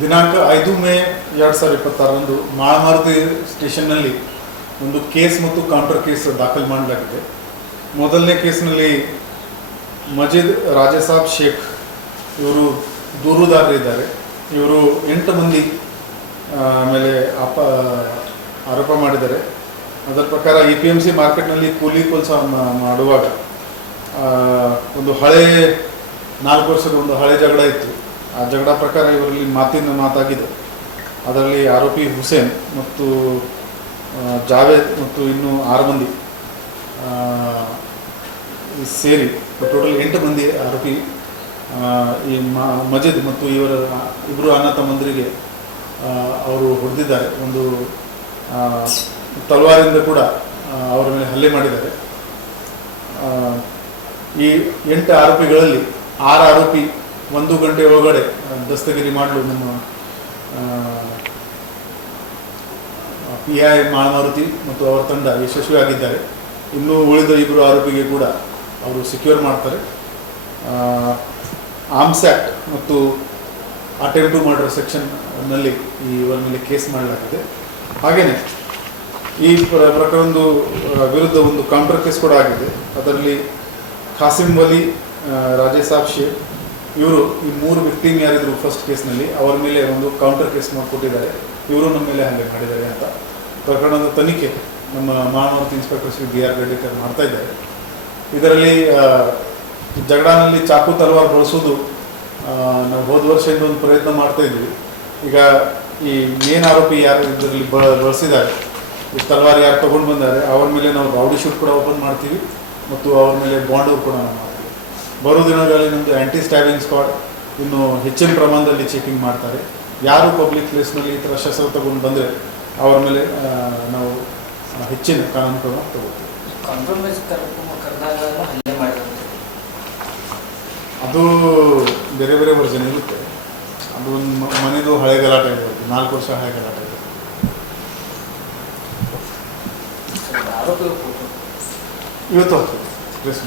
ದಿನಾಂಕ 5 ಮೇ 2026ರಂದು ಮಾಳಮಾರುತಿ ಸ್ಟೇಷನ್ನಲ್ಲಿ ಒಂದು ಕೇಸ್ ಮತ್ತು ಕೌಂಟರ್ ಕೇಸ್ ದಾಖಲು ಮಾಡಲಾಗಿದೆ. ಮೊದಲನೇ ಕೇಸ್ನಲ್ಲಿ ಮಜೀದ್ ರಾಜಸಾಬ್ ಶೇಖ್ ಇವರು ದೂರುದಾರರಿದ್ದಾರೆ. ಇವರು 8 ಮಂದಿ ಮೇಲೆ ಆರೋಪ ಮಾಡಿದ್ದಾರೆ. ಅದರ ಪ್ರಕಾರ APMC ಮಾರ್ಕೆಟ್ನಲ್ಲಿ ಕೂಲಿ ಕೆಲಸ ಮಾಡುವಾಗ ಒಂದು ಹಳೆ 4 ವರ್ಷದ ಒಂದು ಹಳೆ ಜಗಳ ಇತ್ತು. ಆ ಜಗಳ ಪ್ರಕಾರ ಇವರಲ್ಲಿ ಮಾತಾಗಿದೆ. ಅದರಲ್ಲಿ ಆರೋಪಿ ಹುಸೇನ್ ಮತ್ತು ಜಾವೇದ್ ಮತ್ತು ಇನ್ನೂ 6 ಮಂದಿ ಸೇರಿ ಟೋಟಲ್ 8 ಮಂದಿ ಆರೋಪಿ ಈ ಮಜೀದ್ ಮತ್ತು ಇವರ ಇಬ್ಬರು ಅಣ್ಣ ತಮ್ಮಂದರಿಗೆ ಅವರು ಹೊಡೆದಿದ್ದಾರೆ. ಒಂದು ತಲವಾರಿಂದ ಕೂಡ ಅವರ ಮೇಲೆ ಹಲ್ಲೆ ಮಾಡಿದ್ದಾರೆ. ಈ 8 ಆರೋಪಿಗಳಲ್ಲಿ 6 ಆರೋಪಿ 1 ಗಂಟೆ ಒಳಗಡೆ ದಸ್ತಗಿರಿ ಮಾಡಲು ನಮ್ಮ PI ಮಾಳಮಾರುತಿ ಮತ್ತು ಅವರ ತಂಡ ಯಶಸ್ವಿಯಾಗಿದ್ದಾರೆ. ಇನ್ನೂ ಉಳಿದ 2 ಆರೋಪಿಗೆ ಕೂಡ ಅವರು ಸೆಕ್ಯೂರ್ ಮಾಡ್ತಾರೆ. ಆರ್ಮ್ಸ್ ಆ್ಯಕ್ಟ್ ಮತ್ತು ಅಟೆಂಪ್ಟ್ ಟು ಮರ್ಡರ್ ಸೆಕ್ಷನ್ನಲ್ಲಿ ಇವರ ಮೇಲೆ ಕೇಸ್ ಮಾಡಲಾಗಿದೆ. ಹಾಗೆಯೇ ಈ ಪ್ರಕರಣದ ವಿರುದ್ಧ ಒಂದು ಕೌಂಟರ್ ಕೇಸ್ ಕೂಡ ಆಗಿದೆ. ಅದರಲ್ಲಿ ಖಾಸಿಂ ವಲಿ, ರಾಜಸಾಬ್ ಶೇಖ್ ಇವರು ಈ 3 ವಿಕ್ಟಿಮ್ ಯಾರಿದ್ರು ಫಸ್ಟ್ ಕೇಸ್ನಲ್ಲಿ ಅವರ ಮೇಲೆ ಒಂದು ಕೌಂಟರ್ ಕೇಸ್ ಮಾಡಿಕೊಟ್ಟಿದ್ದಾರೆ. ಇವರು ನಮ್ಮ ಮೇಲೆ ಹಲ್ಲೆ ಮಾಡಿದ್ದಾರೆ ಅಂತ ಪ್ರಕರಣದ ತನಿಖೆ ನಮ್ಮ ಮಾಳಮಾರುತಿ ಇನ್ಸ್ಪೆಕ್ಟರ್ ಶ್ರೀ BR ಗಡ್ಡಿಕರ್ ಮಾಡ್ತಾ ಇದ್ದಾರೆ. ಇದರಲ್ಲಿ ಜಗಳನಲ್ಲಿ ಚಾಕು ತಲವಾರು ಬಳಸೋದು ನಾವು ಹೋದ ವರ್ಷದಿಂದ ಒಂದು ಪ್ರಯತ್ನ ಮಾಡ್ತಾ ಇದ್ವಿ. ಈಗ ಈ ಮೇನ್ ಆರೋಪಿ ಯಾರು ಇದರಲ್ಲಿ ಬಳಸಿದ್ದಾರೆ, ಈ ತಲವಾರು ಯಾರು ತೊಗೊಂಡು ಬಂದ್ದಾರೆ ಅವ್ರ ಮೇಲೆ ನಾವು ರೌಡಿ ಶೂಟ್ ಕೂಡ ಓಪನ್ ಮಾಡ್ತೀವಿ ಮತ್ತು ಅವ್ರ ಮೇಲೆ ಬಾಂಡ್ ಕೂಡ ನಾವು ಮಾಡ್ತೀವಿ. ಬರೋ ದಿನಗಳಲ್ಲಿ ನಮ್ಮದು ಆ್ಯಂಟಿ ಸ್ಟ್ಯಾಬಿಂಗ್ ಸ್ಕ್ವಾಡ್ ಇನ್ನು ಹೆಚ್ಚಿನ ಪ್ರಮಾಣದಲ್ಲಿ ಚೆಕಿಂಗ್ ಮಾಡ್ತಾರೆ. ಯಾರು ಪಬ್ಲಿಕ್ ಪ್ಲೇಸ್ನಲ್ಲಿ ಈ ಥರ ಶಸ್ತ್ರ ತಗೊಂಡು ಬಂದರೆ ಅವ್ರ ಮೇಲೆ ನಾವು ಹೆಚ್ಚಿನ ಕಾನೂನು ಕ್ರಮ ತಗೋತೀವಿ. ಅದು ಬೇರೆ ಬೇರೆ ವರ್ಷನ್ ಇರುತ್ತೆ. ಅದು ಮನೆಯದು ಹಳೆ ಗಲಾಟೆ ಇದೆ, 4 ವರ್ಷ ಹಳೆ ಗಲಾಟೆ ಇದೆ. ಇವತ್ತು ಹೋಗ್ತದೆ ಪ್ರೆಸ್